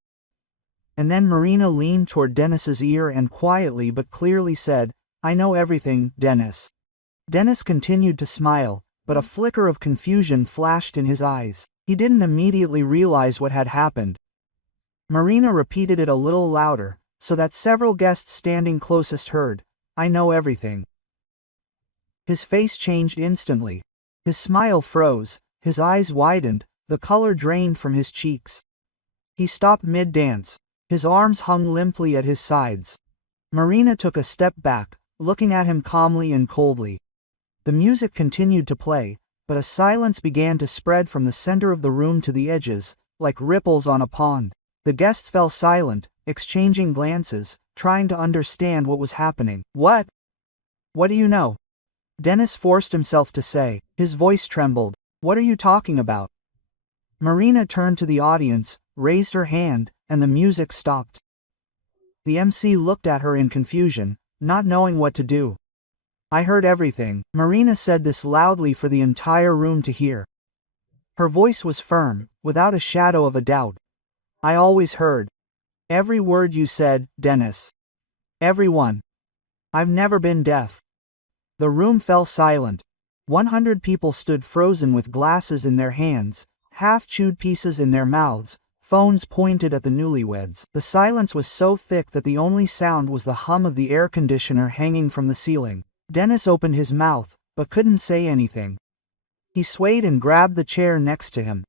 And then Marina leaned toward Denis's ear and quietly but clearly said, I know everything, Denis. Denis continued to smile, but a flicker of confusion flashed in his eyes. He didn't immediately realize what had happened. Marina repeated it a little louder, so that several guests standing closest heard, I know everything. His face changed instantly. His smile froze, his eyes widened, the color drained from his cheeks. He stopped mid-dance. His arms hung limply at his sides. Marina took a step back, looking at him calmly and coldly. The music continued to play, but a silence began to spread from the center of the room to the edges, like ripples on a pond. The guests fell silent, exchanging glances, trying to understand what was happening. What? What do you know? Denis forced himself to say. His voice trembled. What are you talking about? Marina turned to the audience, raised her hand, and the music stopped. The MC looked at her in confusion, not knowing what to do. I heard everything. Marina said this loudly for the entire room to hear. Her voice was firm, without a shadow of a doubt. I always heard. Every word you said, Denis. Everyone. I've never been deaf. The room fell silent. 100 people stood frozen with glasses in their hands, half-chewed pieces in their mouths, phones pointed at the newlyweds. The silence was so thick that the only sound was the hum of the air conditioner hanging from the ceiling. Denis opened his mouth, but couldn't say anything. He swayed and grabbed the chair next to him.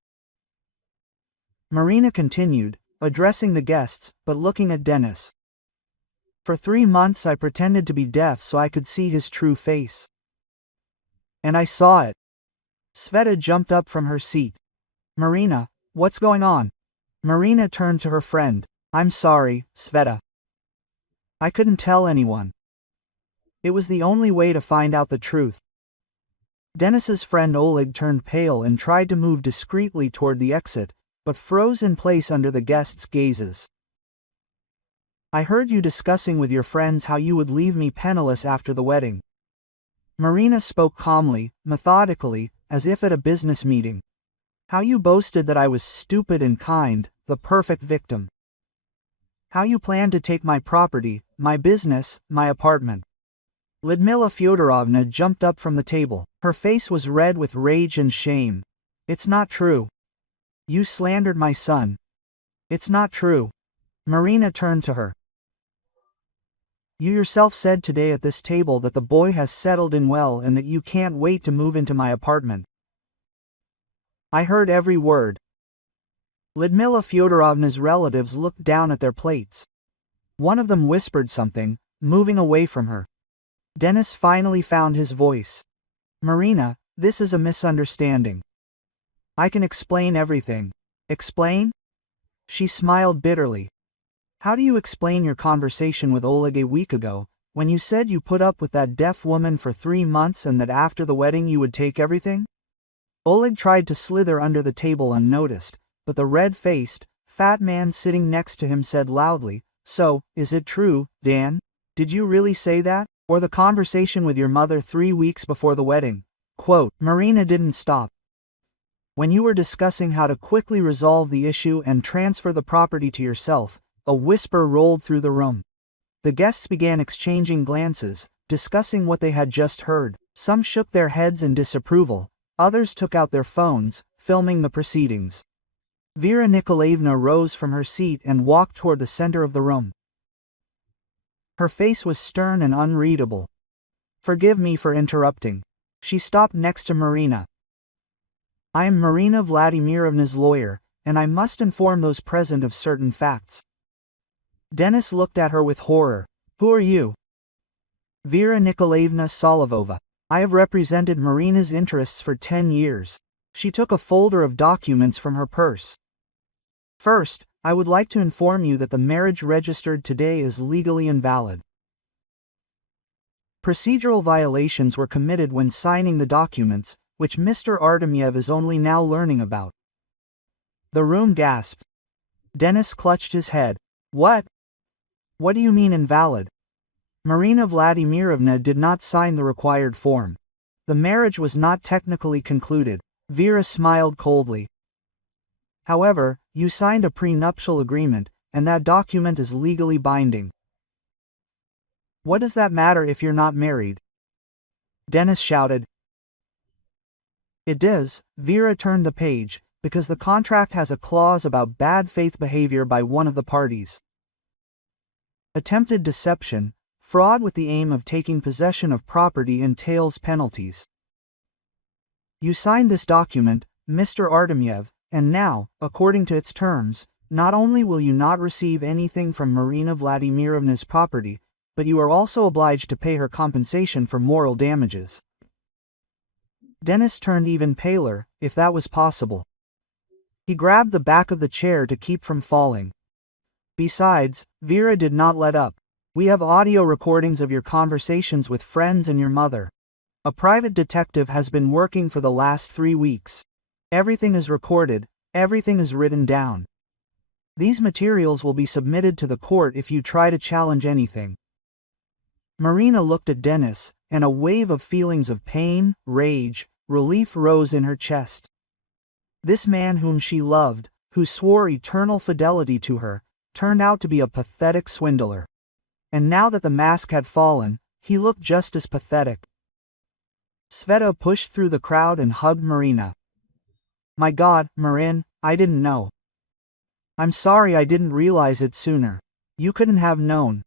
Marina continued, addressing the guests, but looking at Denis. For 3 months I pretended to be deaf so I could see his true face. And I saw it. Sveta jumped up from her seat. Marina, what's going on? Marina turned to her friend. I'm sorry, Sveta. I couldn't tell anyone. It was the only way to find out the truth. Denis's friend Oleg turned pale and tried to move discreetly toward the exit, but froze in place under the guests' gazes. I heard you discussing with your friends how you would leave me penniless after the wedding. Marina spoke calmly, methodically, as if at a business meeting. How you boasted that I was stupid and kind, the perfect victim. How you planned to take my property, my business, my apartment. Lyudmila Fyodorovna jumped up from the table. Her face was red with rage and shame. It's not true. You slandered my son. It's not true. Marina turned to her. You yourself said today at this table that the boy has settled in well and that you can't wait to move into my apartment. I heard every word. Lyudmila Fyodorovna's relatives looked down at their plates. One of them whispered something, moving away from her. Denis finally found his voice. Marina, this is a misunderstanding. I can explain everything. Explain? She smiled bitterly. How do you explain your conversation with Oleg a week ago, when you said you put up with that deaf woman for 3 months and that after the wedding you would take everything? Oleg tried to slither under the table unnoticed, but the red-faced, fat man sitting next to him said loudly, So, is it true, Dan? Did you really say that? Or the conversation with your mother 3 weeks before the wedding? Quote, Marina didn't stop. When you were discussing how to quickly resolve the issue and transfer the property to yourself, a whisper rolled through the room. The guests began exchanging glances, discussing what they had just heard. Some shook their heads in disapproval, others took out their phones, filming the proceedings. Vera Nikolaevna rose from her seat and walked toward the center of the room. Her face was stern and unreadable. Forgive me for interrupting. She stopped next to Marina. I am Marina Vladimirovna's lawyer, and I must inform those present of certain facts. Denis looked at her with horror. Who are you? Vera Nikolaevna Solovova. I have represented Marina's interests for 10 years. She took a folder of documents from her purse. First, I would like to inform you that the marriage registered today is legally invalid. Procedural violations were committed when signing the documents, which Mr. Artemyev is only now learning about. The room gasped. Denis clutched his head. What? What do you mean invalid? Marina Vladimirovna did not sign the required form. The marriage was not technically concluded. Vera smiled coldly. However, you signed a prenuptial agreement, and that document is legally binding. What does that matter if you're not married? Denis shouted. It does. Vera turned the page, because the contract has a clause about bad faith behavior by one of the parties. Attempted deception, fraud with the aim of taking possession of property entails penalties. You signed this document, Mr. Artemyev, and now, according to its terms, not only will you not receive anything from Marina Vladimirovna's property, but you are also obliged to pay her compensation for moral damages. Denis turned even paler, if that was possible. He grabbed the back of the chair to keep from falling. Besides, Vera did not let up. We have audio recordings of your conversations with friends and your mother. A private detective has been working for the last 3 weeks. Everything is recorded, everything is written down. These materials will be submitted to the court if you try to challenge anything. Marina looked at Denis, and a wave of feelings of pain, rage, relief rose in her chest. This man whom she loved, who swore eternal fidelity to her, turned out to be a pathetic swindler. And now that the mask had fallen, he looked just as pathetic. Sveta pushed through the crowd and hugged Marina. My God, Marin, I didn't know. I'm sorry I didn't realize it sooner. You couldn't have known.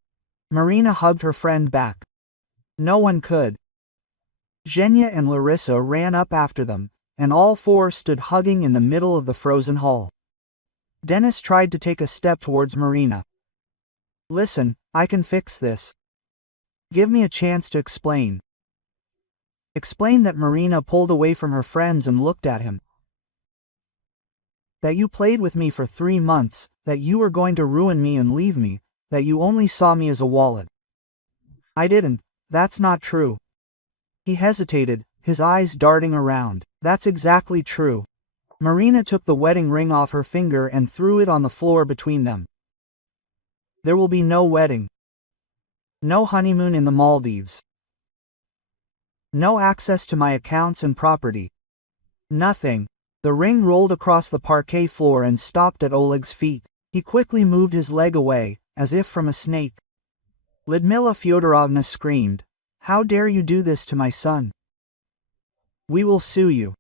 Marina hugged her friend back. No one could. Zhenya and Larissa ran up after them, and all four stood hugging in the middle of the frozen hall. Denis tried to take a step towards Marina. Listen, I can fix this. Give me a chance to explain. Explain that Marina pulled away from her friends and looked at him. That you played with me for 3 months, that you were going to ruin me and leave me, that you only saw me as a wallet. I didn't, that's not true. He hesitated, his eyes darting around. That's exactly true. Marina took the wedding ring off her finger and threw it on the floor between them. There will be no wedding. No honeymoon in the Maldives. No access to my accounts and property. Nothing. The ring rolled across the parquet floor and stopped at Oleg's feet. He quickly moved his leg away, as if from a snake. Lyudmila Fyodorovna screamed, "How dare you do this to my son? We will sue you."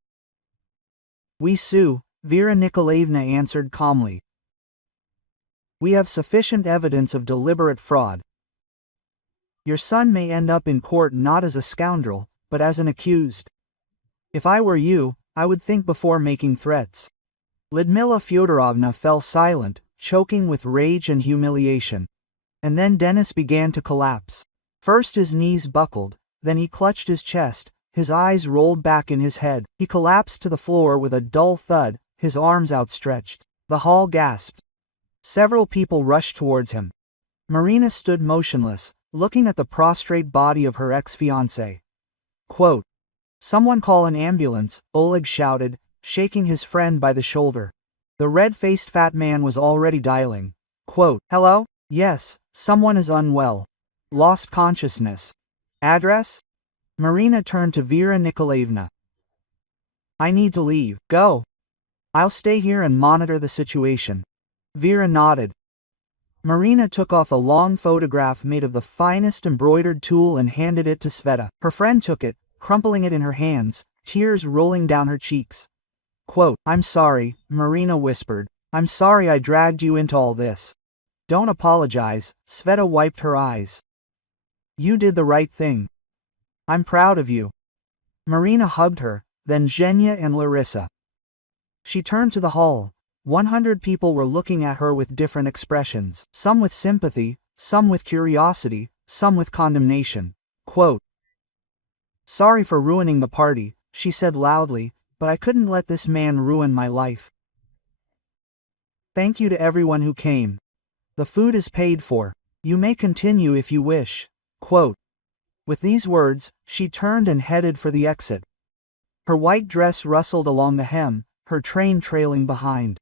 "We sue," Vera Nikolaevna answered calmly. "We have sufficient evidence of deliberate fraud. Your son may end up in court not as a scoundrel, but as an accused. If I were you, I would think before making threats." Lyudmila Fyodorovna fell silent, choking with rage and humiliation. And then Denis began to collapse. First his knees buckled, then he clutched his chest, his eyes rolled back in his head. He collapsed to the floor with a dull thud, his arms outstretched. The hall gasped. Several people rushed towards him. Marina stood motionless, looking at the prostrate body of her ex-fiancé. Quote, "Someone call an ambulance," Oleg shouted, shaking his friend by the shoulder. The red-faced fat man was already dialing. Quote, "Hello? Yes, someone is unwell. Lost consciousness. Address?" Marina turned to Vera Nikolaevna. "I need to leave. Go. I'll stay here and monitor the situation." Vera nodded. Marina took off a long photograph made of the finest embroidered tulle and handed it to Sveta. Her friend took it, crumpling it in her hands, tears rolling down her cheeks. Quote, "I'm sorry," Marina whispered. "I'm sorry I dragged you into all this." "Don't apologize," Sveta wiped her eyes. "You did the right thing. I'm proud of you." Marina hugged her, then Zhenya and Larissa. She turned to the hall. 100 people were looking at her with different expressions, some with sympathy, some with curiosity, some with condemnation. Quote, "Sorry for ruining the party," she said loudly, "but I couldn't let this man ruin my life. Thank you to everyone who came. The food is paid for. You may continue if you wish." Quote. With these words, she turned and headed for the exit. Her white dress rustled along the hem, her train trailing behind.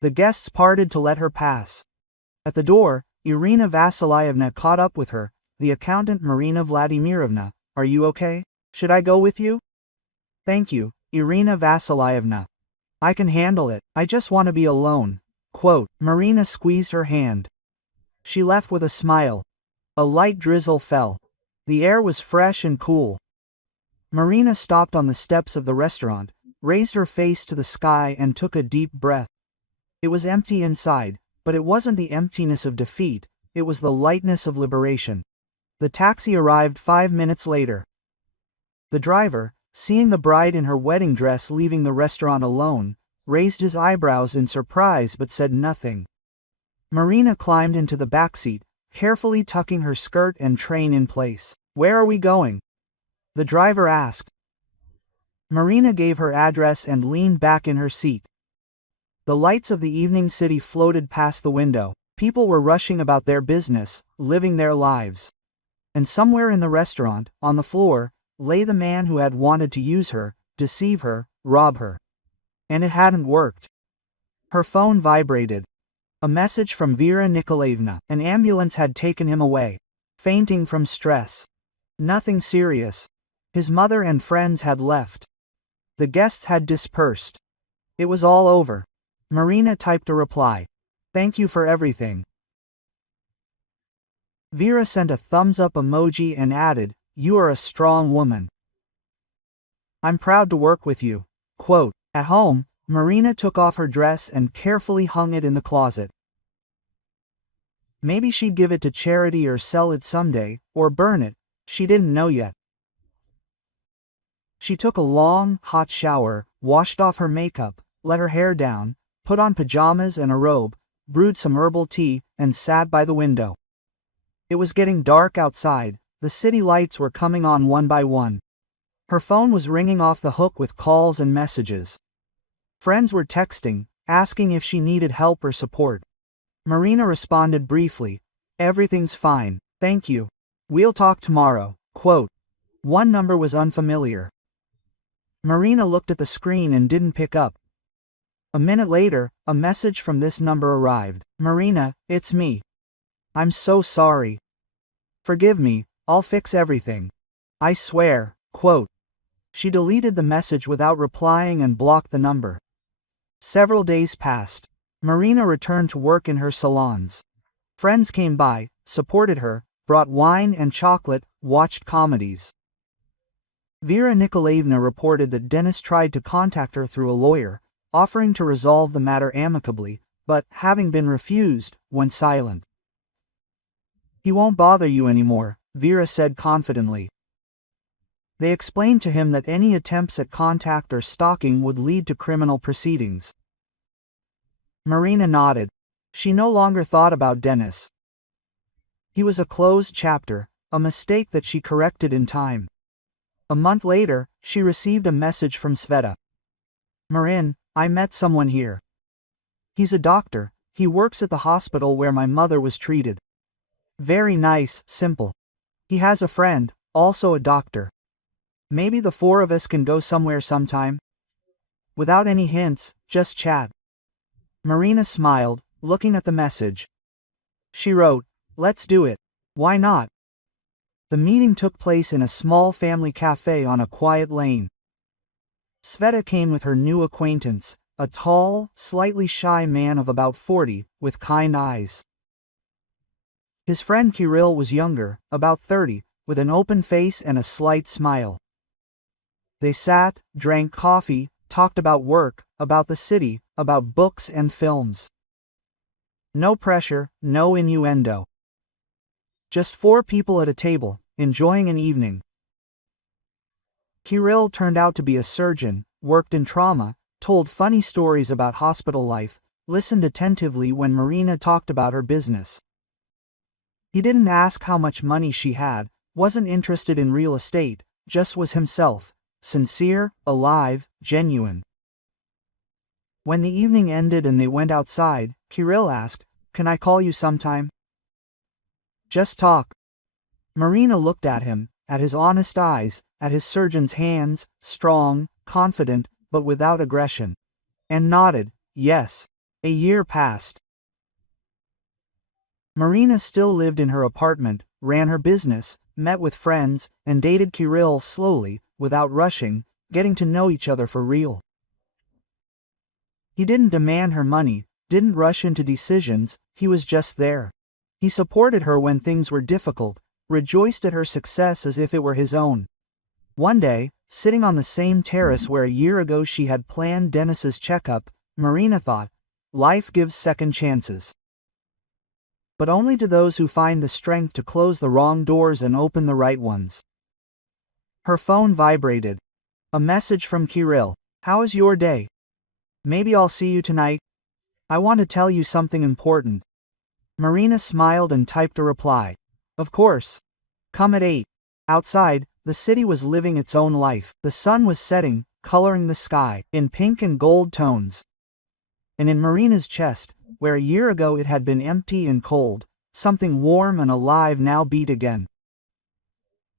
The guests parted to let her pass. At the door, Irina Vasilyevna caught up with her. "The accountant Marina Vladimirovna, are you okay? Should I go with you?" "Thank you, Irina Vasilyevna. I can handle it. I just want to be alone." Quote. Marina squeezed her hand. She left with a smile. A light drizzle fell. The air was fresh and cool. Marina stopped on the steps of the restaurant, raised her face to the sky and took a deep breath. It was empty inside, but it wasn't the emptiness of defeat, it was the lightness of liberation. The taxi arrived 5 minutes later. The driver, seeing the bride in her wedding dress leaving the restaurant alone, raised his eyebrows in surprise but said nothing. Marina climbed into the backseat, carefully tucking her skirt and train in place. "Where are we going?" the driver asked. Marina gave her address and leaned back in her seat. The lights of the evening city floated past the window. People were rushing about their business, living their lives. And somewhere in the restaurant, on the floor, lay the man who had wanted to use her, deceive her, rob her. And it hadn't worked. Her phone vibrated. A message from Vera Nikolaevna. An ambulance had taken him away. Fainting from stress. Nothing serious. His mother and friends had left. The guests had dispersed. It was all over. Marina typed a reply. "Thank you for everything." Vera sent a thumbs-up emoji and added, "You are a strong woman. I'm proud to work with you." Quote. At home, Marina took off her dress and carefully hung it in the closet. Maybe she'd give it to charity or sell it someday, or burn it, she didn't know yet. She took a long, hot shower, washed off her makeup, let her hair down, put on pajamas and a robe, brewed some herbal tea, and sat by the window. It was getting dark outside, the city lights were coming on one by one. Her phone was ringing off the hook with calls and messages. Friends were texting, asking if she needed help or support. Marina responded briefly, "Everything's fine, thank you. We'll talk tomorrow." Quote. One number was unfamiliar. Marina looked at the screen and didn't pick up. A minute later, a message from this number arrived. "Marina, it's me. I'm so sorry. Forgive me, I'll fix everything. I swear." Quote. She deleted the message without replying and blocked the number. Several days passed. Marina returned to work in her salons. Friends came by, supported her, brought wine and chocolate, watched comedies. Vera Nikolaevna reported that Dennis tried to contact her through a lawyer, offering to resolve the matter amicably, but, having been refused, went silent. "He won't bother you anymore," Vera said confidently. They explained to him that any attempts at contact or stalking would lead to criminal proceedings. Marina nodded. She no longer thought about Dennis. He was a closed chapter, a mistake that she corrected in time. A month later, she received a message from Sveta. "Marin, I met someone here. He's a doctor, he works at the hospital where my mother was treated. Very nice, simple. He has a friend, also a doctor. Maybe the four of us can go somewhere sometime." Without any hints, just chat. Marina smiled, looking at the message. She wrote, "Let's do it. Why not?" The meeting took place in a small family cafe on a quiet lane. Sveta came with her new acquaintance, a tall, slightly shy man of about 40, with kind eyes. His friend Kirill was younger, about 30, with an open face and a slight smile. They sat, drank coffee, talked about work, about the city, about books and films. No pressure, no innuendo. Just four people at a table, enjoying an evening. Kirill turned out to be a surgeon, worked in trauma, told funny stories about hospital life, listened attentively when Marina talked about her business. He didn't ask how much money she had, wasn't interested in real estate, just was himself, sincere, alive, genuine. When the evening ended and they went outside, Kirill asked, "Can I call you sometime?" "Just talk." Marina looked at him, at his honest eyes, at his surgeon's hands, strong, confident, but without aggression, and nodded, yes. A year passed. Marina still lived in her apartment, ran her business, met with friends, and dated Kirill slowly, without rushing, getting to know each other for real. He didn't demand her money, didn't rush into decisions, he was just there. He supported her when things were difficult, rejoiced at her success as if it were his own. One day, sitting on the same terrace where a year ago she had planned Dennis's checkup, Marina thought, life gives second chances. But only to those who find the strength to close the wrong doors and open the right ones. Her phone vibrated. A message from Kirill. "How is your day? Maybe I'll see you tonight. I want to tell you something important." Marina smiled and typed a reply. "Of course. Come at 8. Outside, the city was living its own life. The sun was setting, coloring the sky, in pink and gold tones. And in Marina's chest, where a year ago it had been empty and cold, something warm and alive now beat again.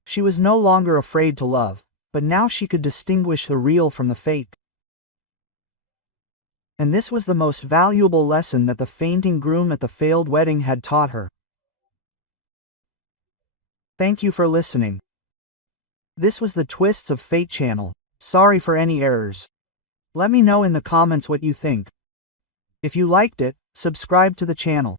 She was no longer afraid to love, but now she could distinguish the real from the fake. And this was the most valuable lesson that the fainting groom at the failed wedding had taught her. Thank you for listening. This was the Twists of Fate channel. Sorry for any errors. Let me know in the comments what you think. If you liked it, subscribe to the channel.